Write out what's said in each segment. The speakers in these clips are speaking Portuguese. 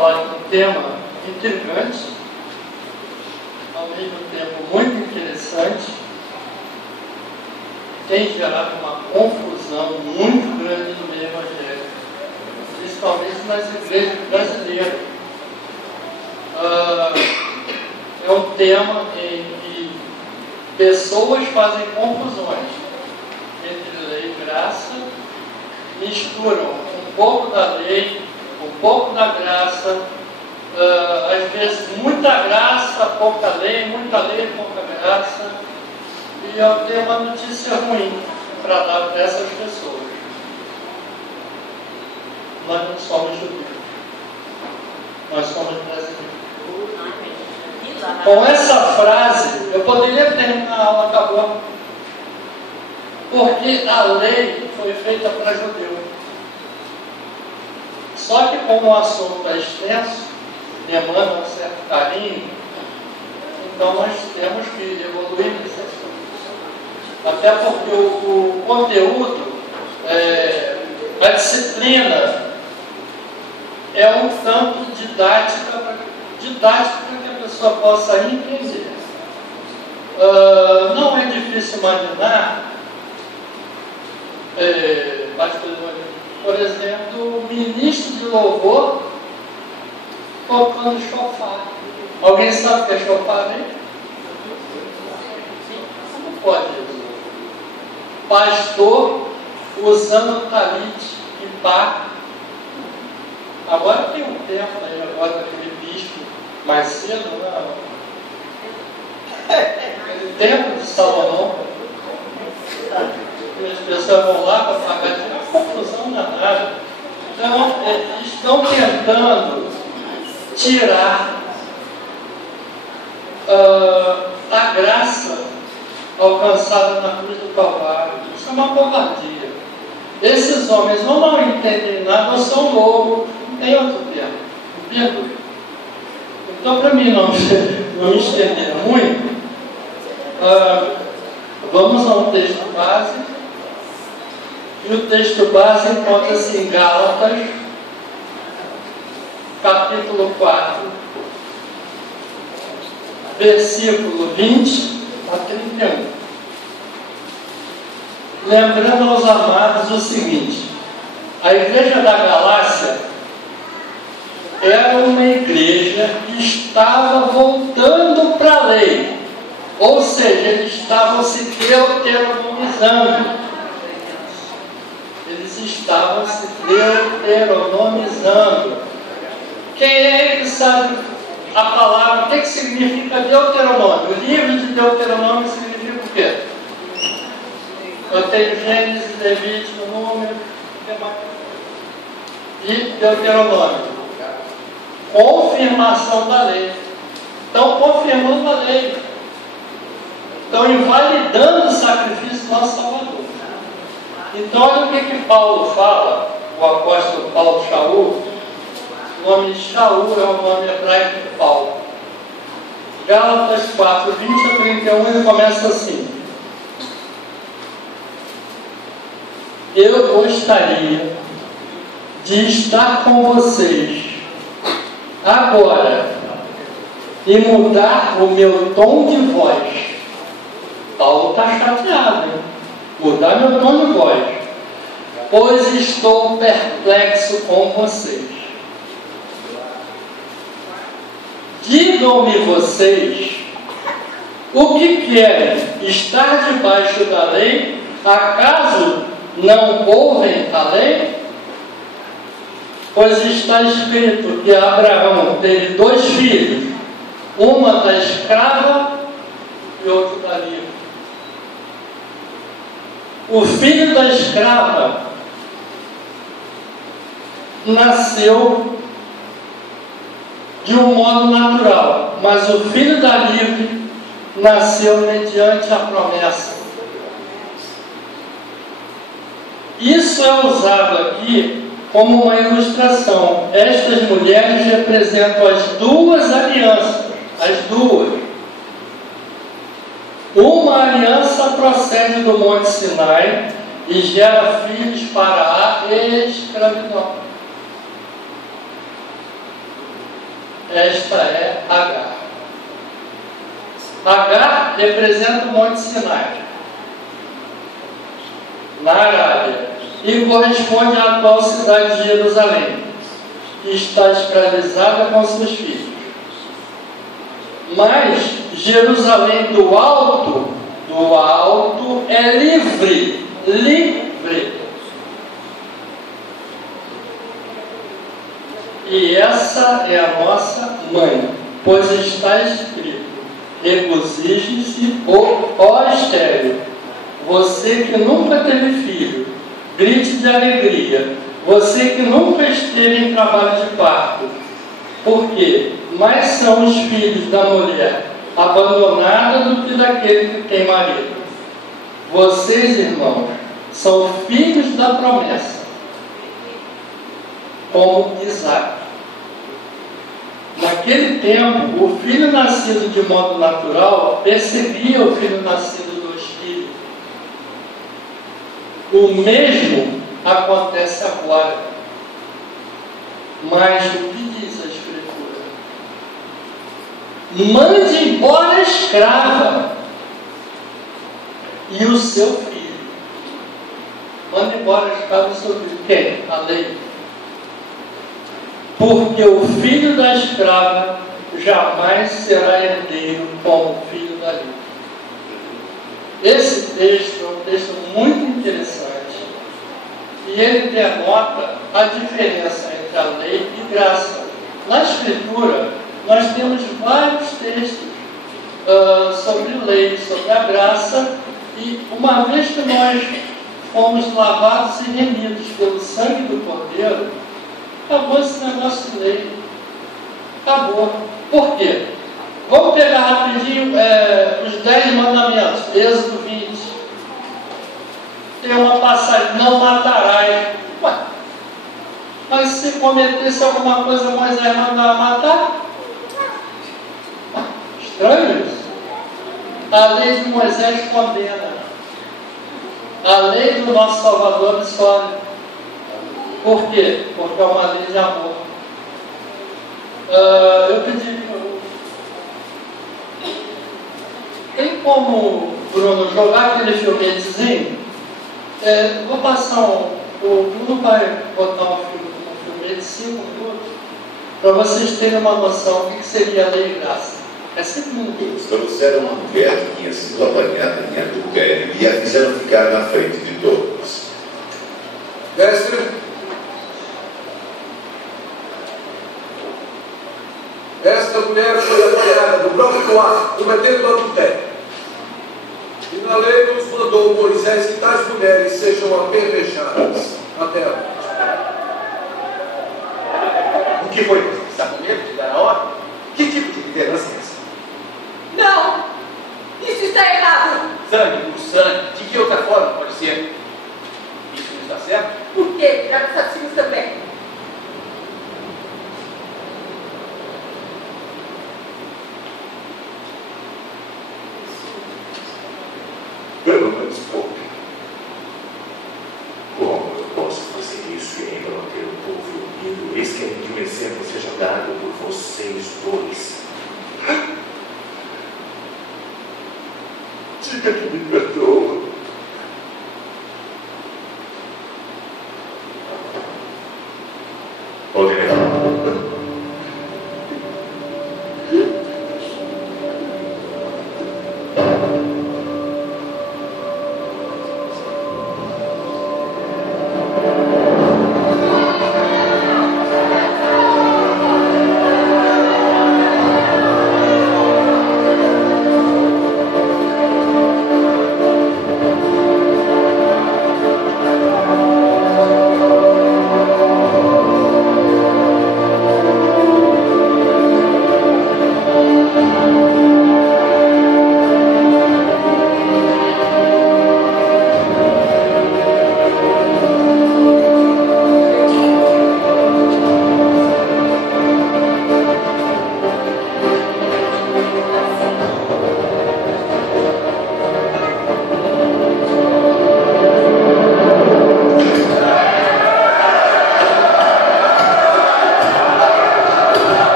falar de um tema intrigante, ao mesmo tempo muito interessante, tem gerado uma confusão muito grande no meio evangélico, principalmente nas igrejas brasileiras. É um tema em que pessoas fazem confusões entre lei e graça, misturam um pouco da lei, um pouco da graça, às vezes muita graça, pouca lei, pouca graça, e eu tenho uma notícia ruim para dar para essas pessoas. Nós não somos judeus, nós somos brasileiros. Com essa frase, eu poderia terminar a aula, acabou. Porque a lei foi feita para judeu. Só que como o assunto é extenso, demanda um certo carinho, então nós temos que evoluir nesse assunto. Até porque o conteúdo, a disciplina, é um tanto didática para que a pessoa possa entender. Não é difícil imaginar, por exemplo, o ministro de louvor tocando chofar. Alguém sabe o que é chofar, né? Não pode. Pastor usando talite e pá. Agora tem um tempo aí, agora daquele bispo mais cedo, não. Aquele tempo de Salomão. As pessoas vão lá para pagar de uma confusão danada. Então, eles estão tentando tirar a graça alcançada na cruz do Calvário. Isso é uma covardia. Esses homens ou não entendem nada ou são loucos. Não tem outro termo. Perdoe. Então, para mim não me estender muito, vamos a um texto base. E o texto base encontra-se em Gálatas, capítulo 4, versículo 20 a 31. Lembrando aos amados o seguinte: a igreja da Galácia era uma igreja que estava voltando para a lei, ou seja, eles estavam se deuteronomizando. Eles estavam se deuteronomizando. Quem é que sabe a palavra? O que significa Deuteronômio? O livro de Deuteronômio significa o quê? Eu tenho Gênesis, Levítico, Número e Deuteronômio. Confirmação da lei. Estão confirmando a lei. Estão invalidando o sacrifício do nosso Salvador. Então, olha o que Paulo fala, o apóstolo Paulo Shaul. O nome de Shaul é o nome hebraico de Paulo. Gálatas 4, 20 a 31, ele começa assim: eu gostaria de estar com vocês agora e mudar o meu tom de voz. Paulo está chateado, hein? Mudar meu tom de voz, pois estou perplexo com vocês. Digam-me vocês o que querem: estar debaixo da lei? Acaso não ouvem a lei? Pois está escrito que Abraão teve 2 filhos, uma da escrava e outro da livre. O filho da escrava nasceu de um modo natural, mas o filho da livre nasceu mediante a promessa. Isso é usado aqui como uma ilustração. Estas mulheres representam as 2 alianças, as 2. Uma aliança procede do Monte Sinai e gera filhos para a escravidão. Esta é Agar. Agar representa o Monte Sinai, na Arábia, e corresponde à atual cidade de Jerusalém, que está escravizada com seus filhos. Mas Jerusalém do alto é livre, livre. E essa é a nossa mãe, pois está escrito: regozije-se, ó estéril, você que nunca teve filho, grite de alegria, você que nunca esteve em trabalho de parto, porque mais são os filhos da mulher abandonada do que daquele que tem marido. Vocês, irmãos, são filhos da promessa, como Isaac. Naquele tempo, o filho nascido de modo natural perseguia o filho nascido do Espírito. O mesmo acontece agora. Mas o que diz a Escritura? Mande embora a escrava e o seu filho. Mande embora a escrava e o seu filho. Quem? A lei. Porque o filho da escrava jamais será herdeiro como o filho da livre. Esse texto é um texto muito interessante e ele denota a diferença entre a lei e graça. Na Escritura, nós temos vários textos sobre lei, sobre a graça, e uma vez que nós fomos lavados e remidos pelo sangue do Cordeiro, acabou esse negócio de lei. Acabou. Por quê? Vamos pegar rapidinho os 10 mandamentos, Êxodo 20. Tem uma passagem: não matarás. Ué, mas se cometesse alguma coisa, Moisés mandava matar? Estranho isso. A lei de Moisés condena. A lei do nosso Salvador absolve. Por quê? Porque é uma lei de amor. Eu pedi, tem como, Bruno, jogar aquele filmetezinho? Vou passar o Bruno vai botar um filme de 5 minutos para vocês terem uma noção do que seria a lei e graça. É 5 minutos. Trouxeram uma mulher que tinha sido apanhada em adultério e a fizeram ficar na frente de todos. Mestre, esta mulher foi apanhada no próprio ato, cometendo adultério. E na lei nos mandou Moisés que tais mulheres sejam apedrejadas até a morte. O que foi? Está com medo de dar a ordem? Que tipo de liderança é essa? Não! Isso está errado! Sangue por sangue. De que outra forma pode ser? Isso não está certo? Por quê? Já que assassinos também. Pelo menos pouco. Como eu posso fazer isso e ainda manter o povo unido? Eis que um exemplo seja dado por vocês dois. Diga que me perdoa. Podem levar.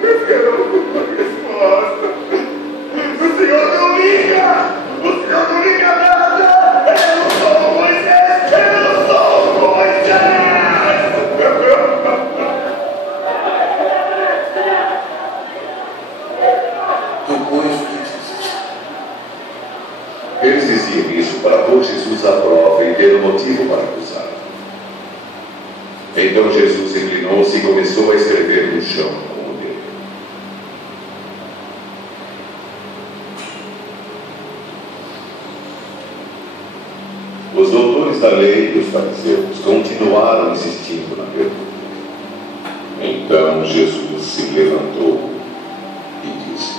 Eu quero uma resposta. O Senhor não liga! O Senhor não liga nada! Eu não sou Moisés! Eu não sou Moisés! Eles diziam isso para pôr Jesus à prova e ter um motivo para acusá-lo. Então Jesus inclinou-se e começou a escrever no chão com o dedo. Os doutores da lei e os fariseus continuaram insistindo na pergunta. Então Jesus se levantou e disse: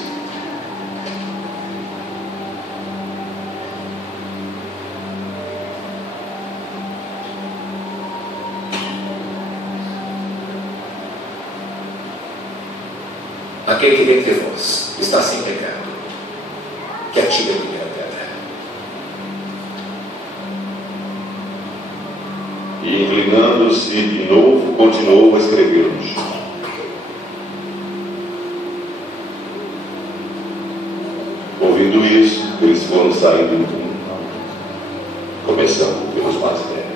aquele que dentre vós está sem pecado, que atire a primeira pedra. E inclinando-se de novo, continuou a escrever no chão. Ouvindo isso, eles foram saindo um a um, começando pelos mais velhos.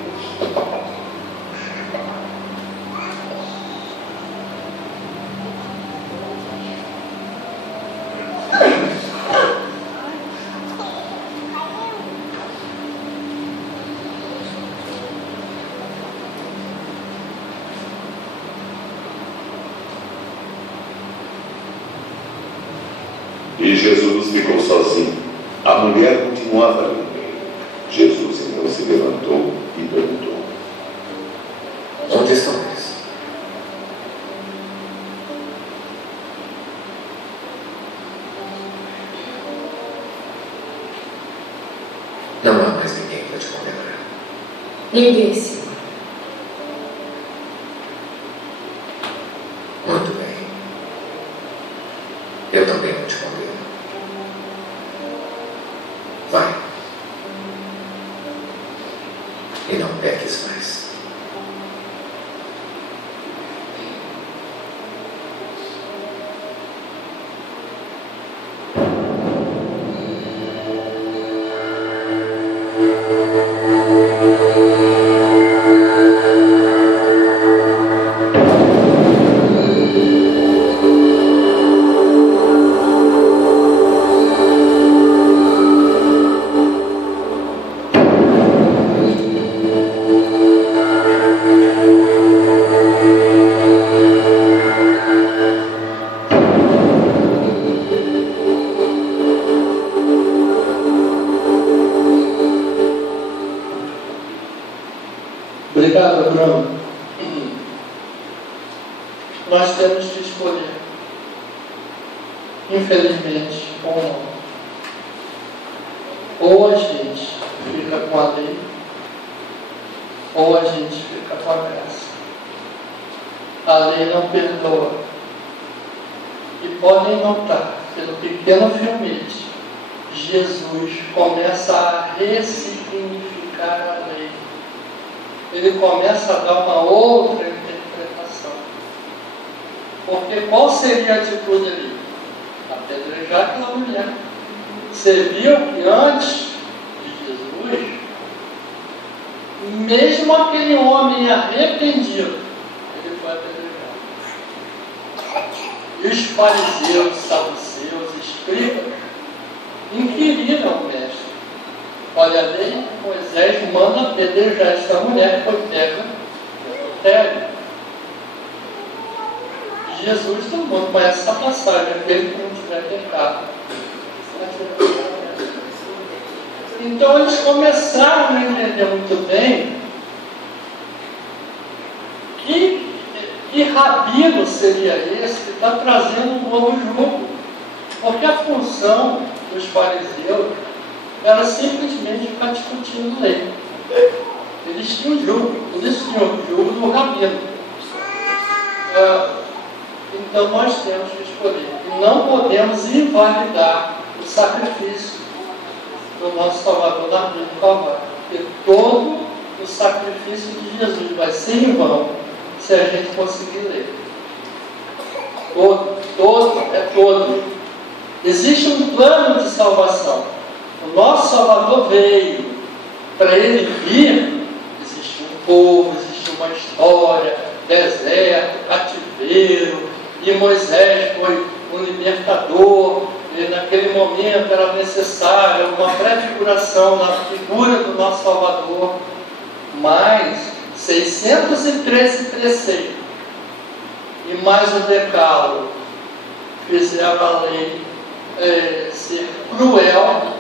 E Jesus ficou sozinho. A mulher continuava ali no meio. Jesus então se levantou e perguntou: Onde estão eles? Não há mais ninguém para te condenar. Ninguém, Senhor. Muito bem. Eu também não te condeno. Vai. E não peques mais. Obrigado, Bruno. Nós temos que escolher, infelizmente, ou não. Ou a gente fica com a lei, ou a gente fica com a graça. A lei não perdoa. E podem notar, pelo pequeno filmete, Jesus começa a ressignificar a lei. Ele começa a dar uma outra interpretação. Porque qual seria a atitude ali? Apedrejar aquela mulher. Você viu que antes de Jesus, mesmo aquele homem arrependido, ele foi apedrejado. E os fariseus, saduceus, escribas, inquiriram o mestre. Olha, a lei, Moisés manda apedrejar esta mulher que foi pega no adultério. Jesus, todo mundo conhece essa passagem, aquele que não tiver pecado. Então eles começaram a entender muito bem que rabino seria esse que está trazendo um novo jugo. Porque a função dos fariseus era simplesmente ficar discutindo lei. Eles tinham jugo, eles tinham o jugo do rabino. Então nós temos que escolher. E não podemos invalidar o sacrifício do nosso Salvador na cruz do Calvário. Porque todo o sacrifício de Jesus vai ser em vão se a gente conseguir ler. Todo. Todo, é todo. Existe um plano de salvação. O nosso Salvador veio. Para ele vir, existe um povo, existe uma história, deserto, cativeiro, e Moisés foi um libertador, e naquele momento era necessária uma prefiguração na figura do nosso Salvador. Mas 613 preceitos e mais o decálogo fizeram a lei ser cruel,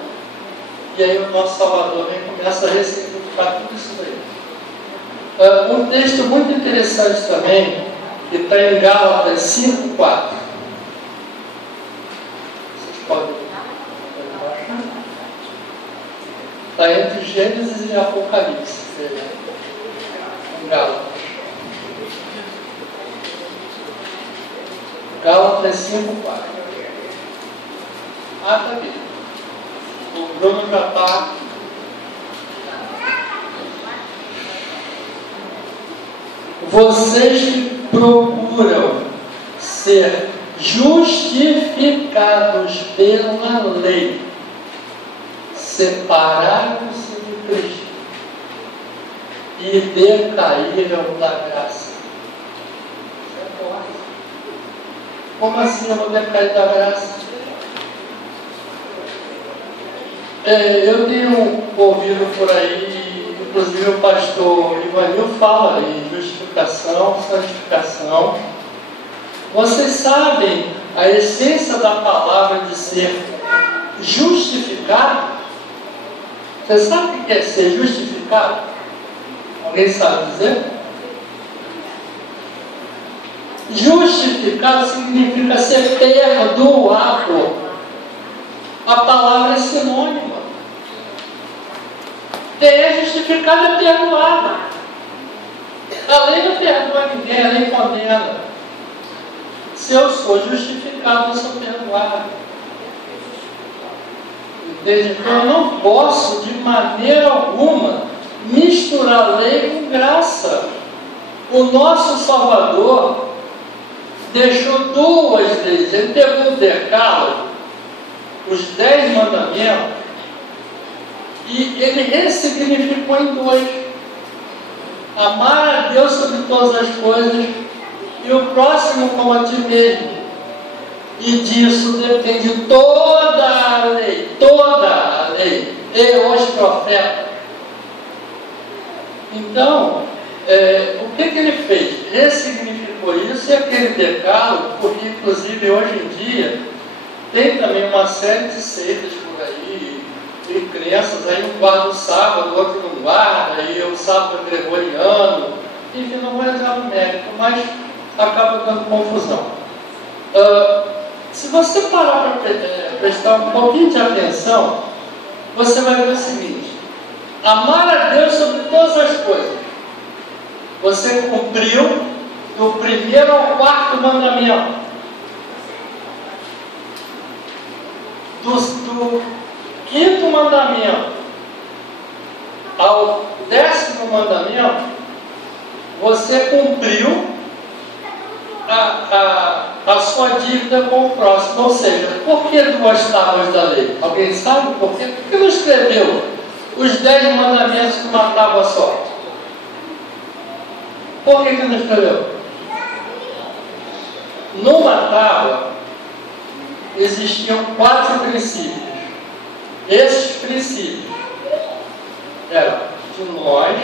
e aí o nosso Salvador vem e começa a ressignificar tudo isso daí. Um texto muito interessante também, que está em Gálatas 5:4. Vocês podem baixar? Está entre Gênesis e Apocalipse. Em Gálatas. Gálatas 5:4. Ah, está aqui. O Bruno já está. Vocês que procuram ser justificados pela lei, separaram-se de Cristo e decaíram da graça. Como assim eu vou decair da graça? Eu tenho ouvido por aí, inclusive o pastor Ivanil fala em justificação, santificação. Vocês sabem a essência da palavra de ser justificado? Você sabe o que é ser justificado? Alguém sabe dizer? Justificado significa ser perdoado. A palavra é sinônima. Ter justificado é perdoado. A lei não perdoa ninguém, a lei condena. Se eu sou justificado, eu sou perdoado. Entende? Então eu não posso, de maneira alguma, misturar lei com graça. O nosso Salvador deixou duas leis. Ele pegou o decálogo, os 10 mandamentos, e ele ressignificou em 2. Amar a Deus sobre todas as coisas e o próximo como a ti mesmo. E disso depende toda a lei e os profetas. Então, o que ele fez? Ressignificou isso e aquele decálogo, porque inclusive hoje em dia tem também uma série de seitas por aí, e crenças, aí um guarda o sábado, o outro não guarda, aí o sábado é gregoriano, enfim, não vou entrar no mérito, mas acaba dando confusão. Se você parar para prestar um pouquinho de atenção, você vai ver o seguinte: amar a Deus sobre todas as coisas. Você cumpriu do 1º ao 4º mandamento. Do 5º mandamento ao 10º mandamento, você cumpriu a sua dívida com o próximo. Ou seja, por que 2 tábuas da lei? Alguém sabe por quê? Por que não escreveu os 10 mandamentos com uma tábua só? Por que não escreveu? Numa tábua existiam 4 princípios. Esses princípios eram de nós,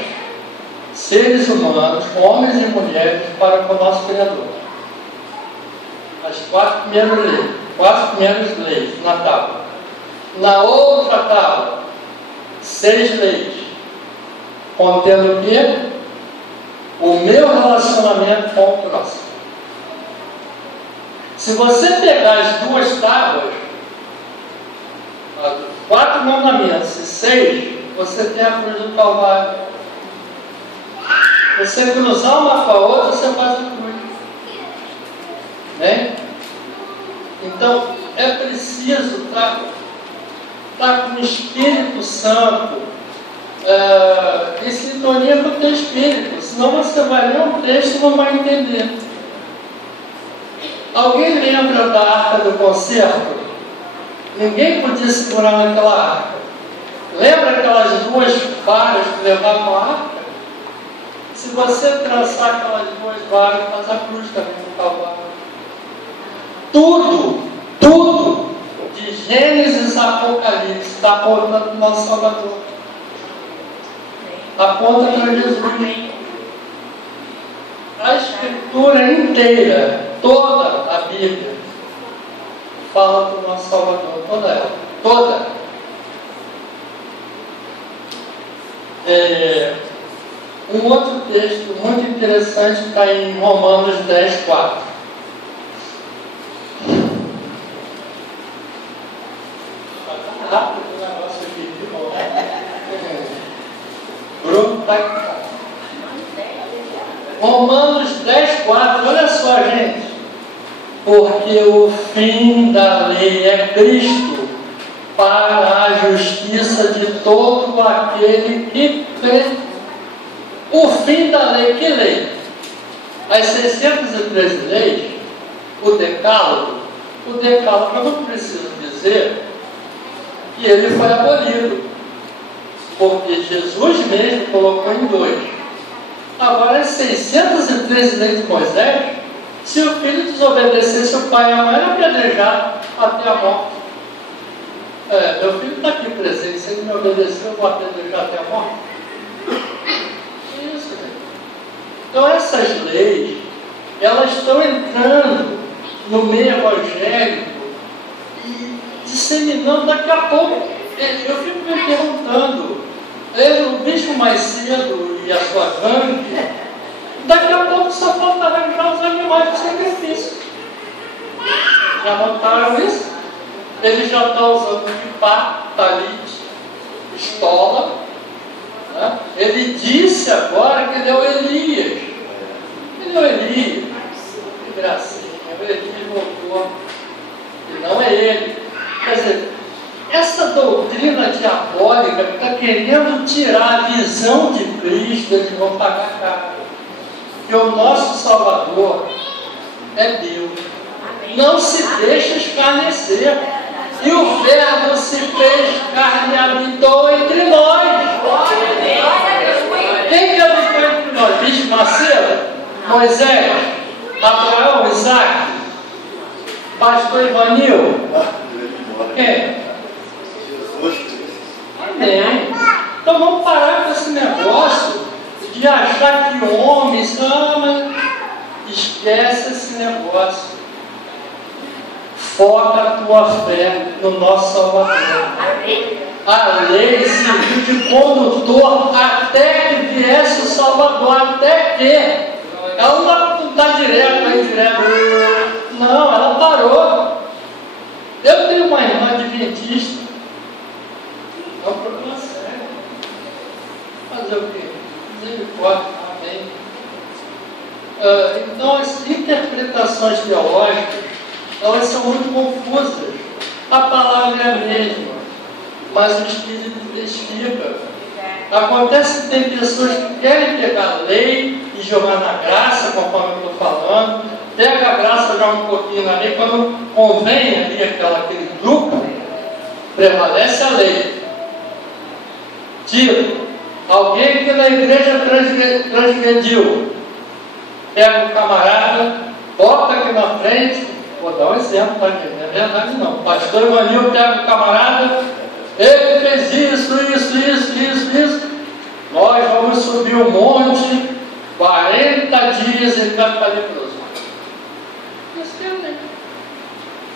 seres humanos, homens e mulheres, para com o nosso Criador. As 4 primeiras leis, 4 primeiras leis na tábua. Na outra tábua, 6 leis, contendo o quê? O meu relacionamento com o próximo. Se você pegar as 2 tábuas, 4 mandamentos e 6, você tem a cruz do Calvário. Você cruzar uma com a outra, você faz a cruz. Né? Então, é preciso estar com o Espírito Santo em sintonia com o teu Espírito. Senão você vai ler um texto e não vai entender. Alguém lembra da arca do concerto? Ninguém podia segurar naquela arca. Lembra aquelas duas varas que levavam a arca? Se você traçar aquelas duas varas, faz a cruz também no Calvário. Tudo, de Gênesis a Apocalipse, está apontando para o nosso Salvador. Aponta para Jesus. A Escritura inteira, toda a Bíblia, fala do nosso Salvador, toda ela, toda. Um outro texto muito interessante está em Romanos 10, 4. Está rápido o negócio aqui, que bom. Bruno está aqui. Romanos 10, 4, olha só, gente. Porque o fim da lei é Cristo, para a justiça de todo aquele que crê. O fim da lei, que lei? As 613 leis, o decálogo eu não preciso dizer que ele foi abolido, porque Jesus mesmo colocou em 2. Agora, as 613 leis de Moisés, se o filho desobedecesse o pai e a mãe, era apedrejado até a morte. Meu filho está aqui presente, se ele me obedecer, eu vou apedrejar até a morte. Isso, gente. Então, essas leis, elas estão entrando no meio evangélico e disseminando daqui a pouco. Eu fico me perguntando, o bispo mais cedo e a sua gangue, daqui a pouco só falta arranjar os animais de sacrifício. Já notaram isso? Ele já está usando kipá, talit, estola. Né? Ele disse agora que ele é o Elias. Ele é o Elias. Que gracinha, o Elias voltou. E não é ele. Quer dizer, essa doutrina diabólica que está querendo tirar a visão de Cristo, eles vão pagar caro. Que o nosso Salvador é Deus. Não se deixa escarnecer. E o Verbo se fez carne e habitou entre nós. Quem que habitou entre nós? Bispo Macedo? Moisés? Abraão? Isaac? Pastor Ivanil? Quem? Amém. Então vamos parar com esse negócio de achar que homens ama. Esquece esse negócio. Foca a tua fé no nosso Salvador. A lei serviu de condutor até que viesse o Salvador, até que. Ela não está direto, aí direto. Não, ela parou. Eu tenho uma irmã adventista. É um problema sério. Fazer o quê? Misericórdia, amém. Então, as interpretações teológicas, elas são muito confusas. A palavra é a mesma, mas o Espírito testifica. Acontece que tem pessoas que querem pegar a lei e jogar na graça, conforme eu estou falando, pega a graça, joga um pouquinho na lei, quando convém ali aquele grupo, prevalece a lei. Tipo, alguém que na igreja transgrediu, pega um camarada, bota aqui na frente. Vou dar um exemplo para quem não é verdade não. O pastor Ivanil pega o camarada, ele fez isso. Nós vamos subir o monte, 40 dias ele vai ficar leproso. Isso que é a lei.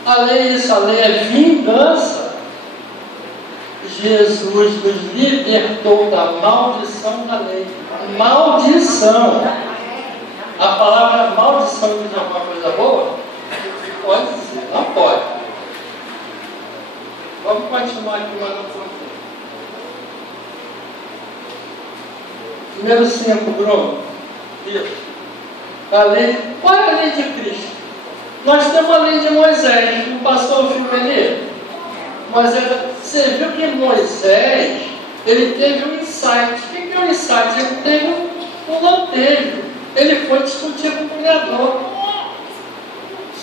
A lei é isso, a lei é vingança. Jesus nos libertou da maldição da lei. Maldição. A palavra maldição diz alguma coisa boa? Pode dizer, não pode. Vamos continuar aqui mais um pouquinho. Número 5, Bruno. Isso. A lei. Qual é a lei de Cristo? Nós temos a lei de Moisés. Não passou o filme ali? Você viu que Moisés, ele teve um insight. O que é um insight? Ele teve um lampejo. Ele foi discutir com o Criador.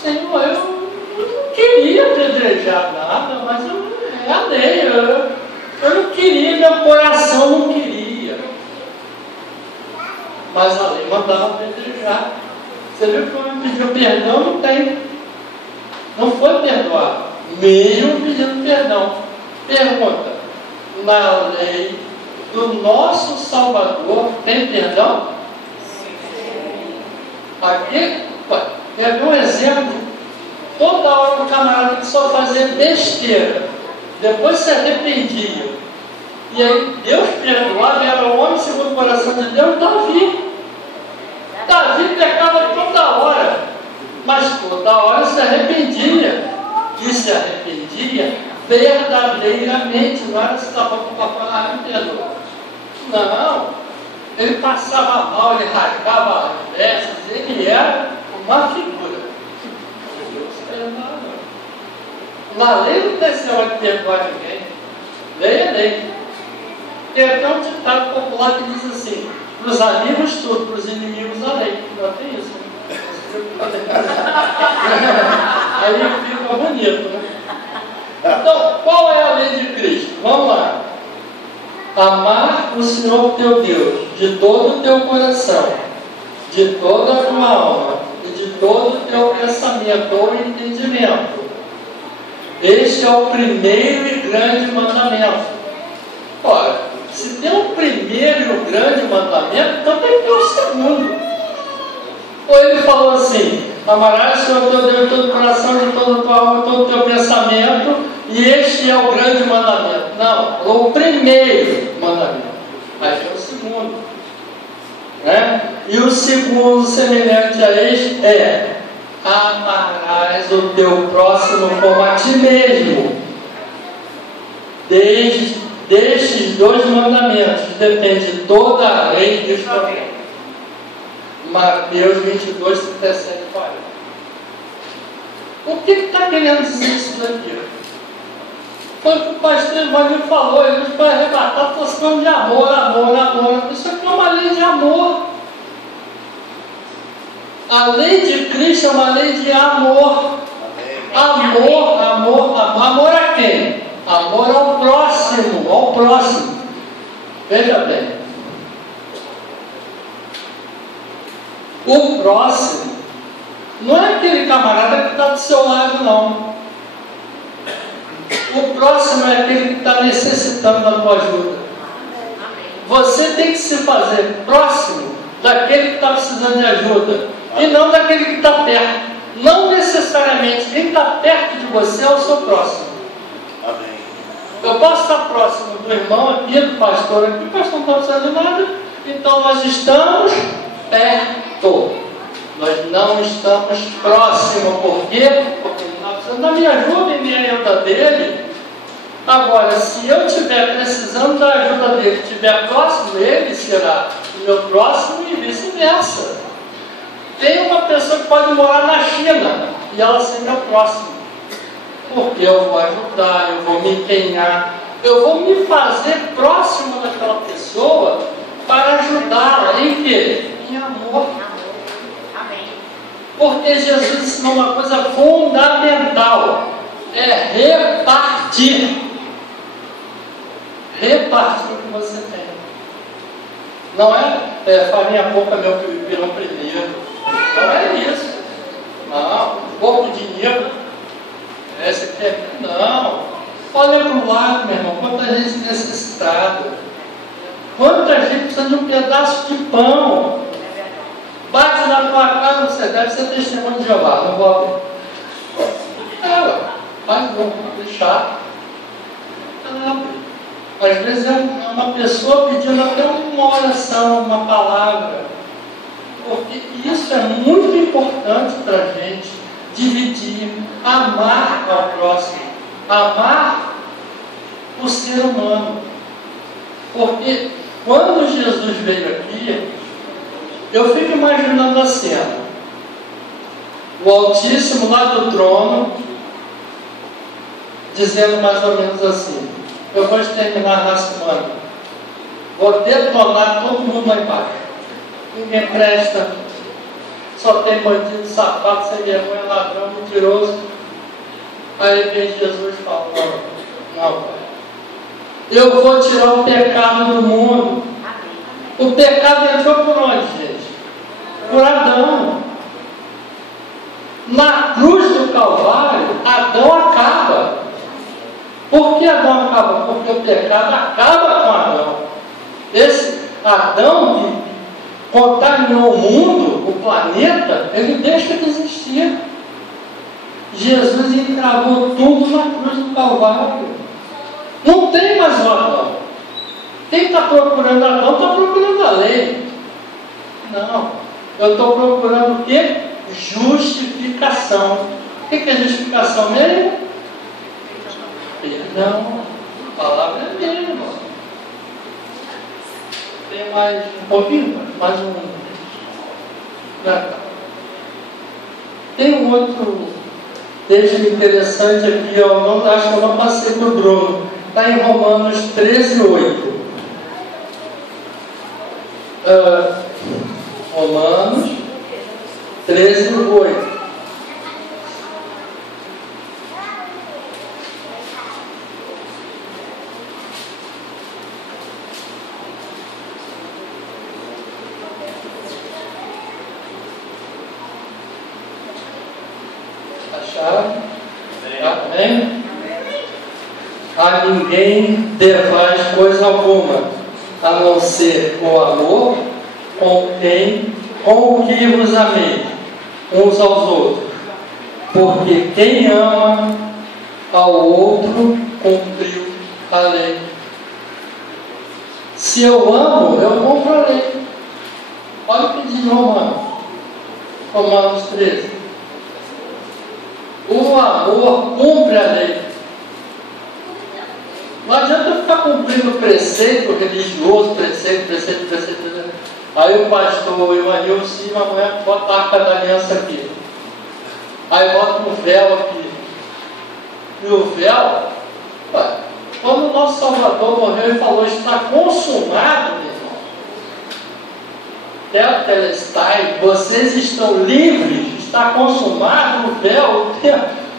Senhor, eu não queria apedrejar nada, mas eu realei, eu não queria, meu coração não queria. Mas a lei mandava apedrejar. Você viu que o homem pediu perdão? Não tem. Não foi perdoado. Mesmo pedindo perdão. Pergunta: na lei do nosso Salvador tem perdão? Aqui, quer ver um exemplo? Toda hora o camarada que só fazia besteira, depois se arrependia. E aí Deus perdoava, era o homem segundo o coração de Deus, Davi. Davi pecava toda hora, mas toda hora se arrependia. E se arrependia verdadeiramente. Não era se estava com o papai, me perdoa. Não, ele passava mal, ele rasgava as vestes, ele era uma figura. Deus perdoava. Na lei não tem esse negócio de perdoar ninguém. Lei é lei. Tem até um ditado popular que diz assim: para os amigos tudo, para os inimigos a lei. Não tem isso, né? Aí fica bonito, né? Então, qual é a lei de Cristo? Vamos lá. Amar o Senhor teu Deus de todo o teu coração, de toda a tua alma e de todo o teu pensamento ou entendimento. Este é o primeiro e grande mandamento. Ora, se tem o primeiro e o grande mandamento, então tem que ter o segundo. Ou ele falou assim: amarás o Senhor teu Deus de todo o coração, de toda a tua alma, de todo o teu pensamento, e este é o grande mandamento. Não, falou o primeiro mandamento. Aí tem o segundo, né? E o segundo, semelhante a este, é: amarás o teu próximo como a ti mesmo. Destes dois mandamentos depende toda a lei de Israel. Mateus 22, 37 e 40. O que está querendo dizer isso daqui? Foi o que o pastor Ivanildo falou. Ele vai arrebatar, estou falando de amor, amor, amor. Isso aqui é uma lei de amor. A lei de Cristo é uma lei de amor. Amor, amor, amor. Amor a quem? Amor ao próximo, ao próximo. Veja bem. O próximo não é aquele camarada que está do seu lado, não. O próximo é aquele que está necessitando da tua ajuda. Você tem que se fazer próximo daquele que está precisando de ajuda e não daquele que está perto. Não necessariamente quem está perto de você é o seu próximo. Eu posso estar próximo do irmão aqui, do pastor aqui, o pastor não está precisando de nada, então nós estamos perto. Nós não estamos próximos. Por quê? Porque ele não está precisando da minha ajuda e nem eu da dele. Agora, se eu estiver precisando da ajuda dele, estiver próximo, ele será o meu próximo e vice-versa. Tem uma pessoa que pode morar na China e ela ser meu próximo. Porque eu vou ajudar, eu vou me empenhar, eu vou me fazer próximo daquela pessoa para ajudá-la. Em quê? Em amor. Porque Jesus ensinou uma coisa fundamental: é repartir. Repartir o que você tem. Não é farinha pouca, meu pirão primeiro. Não é isso. Não, pouco dinheiro. Você quer? Não. Olha para o lado, meu irmão. Quanta gente necessitada. Quanta gente precisa de um pedaço de pão. Bate na tua casa, você deve ser testemunho de Jeová. Não vou abrir. Mas não vou deixar. Abre. Às vezes é uma pessoa pedindo até uma oração, uma palavra. Porque isso é muito importante para a gente. Dividir, amar ao próximo, amar o ser humano. Porque quando Jesus veio aqui, eu fico imaginando a cena: o Altíssimo lá do trono, dizendo mais ou menos assim: eu vou exterminar a raça humana, vou detonar todo mundo lá embaixo, ninguém presta. só tem bandido, safado, sem vergonha, ladrão, mentiroso. Aí vem Jesus e fala: não, Pai, eu vou tirar o pecado do mundo. O pecado entrou por onde, gente? Por Adão. Na cruz do Calvário, Adão acaba. Por que Adão acaba? Porque o pecado acaba com Adão. Esse Adão que contaminou o mundo, o planeta, ele deixa de existir. Jesus encravou tudo na cruz do Calvário. Não tem mais o Adão. Quem está procurando Adão está procurando a lei. Não. Eu estou procurando o quê? Justificação. O que é justificação mesmo? Perdão. A palavra é mesmo. Tem mais um pouquinho? Mais um. Tem um outro texto interessante aqui, ó, acho que eu não passei para o Bruno. Está em Romanos 13:8. Romanos 13:8. Acharam? Amém? A ninguém devais coisa alguma, a não ser o amor com o que vos amei uns aos outros, porque quem ama ao outro cumpriu a lei. Se eu amo, eu cumpro a lei. Olha o que diz Romanos 13. O amor cumpre a lei. Não adianta eu ficar cumprindo preceito religioso, preceito. Aí o pastor Ivanildo sim, amanhã bota a arca da aliança aqui. Aí bota um véu aqui. E o véu, quando o nosso Salvador morreu e falou: está consumado, meu irmão. Tetelestai, vocês estão livres, está consumado, o véu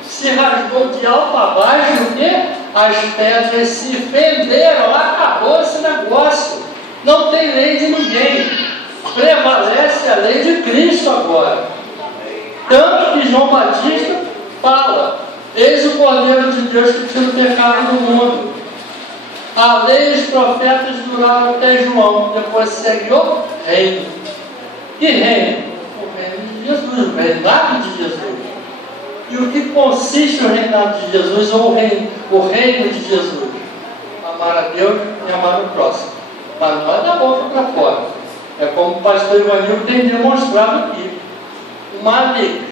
se rasgou de alto a baixo, porque as pedras se fenderam, acabou esse negócio. Não tem lei de ninguém. Prevalece a lei de Cristo agora. Tanto que João Batista fala: eis o Cordeiro de Deus que tira o pecado do mundo. A lei e os profetas duraram até João. Depois segue o reino. Que reino? O reino de Jesus, o reinado de Jesus. E o que consiste o reinado de Jesus, ou o reino de Jesus? Amar a Deus e amar o próximo. Mas não é da boca para fora. É como o pastor Ivanildo tem demonstrado aqui. Uma alegria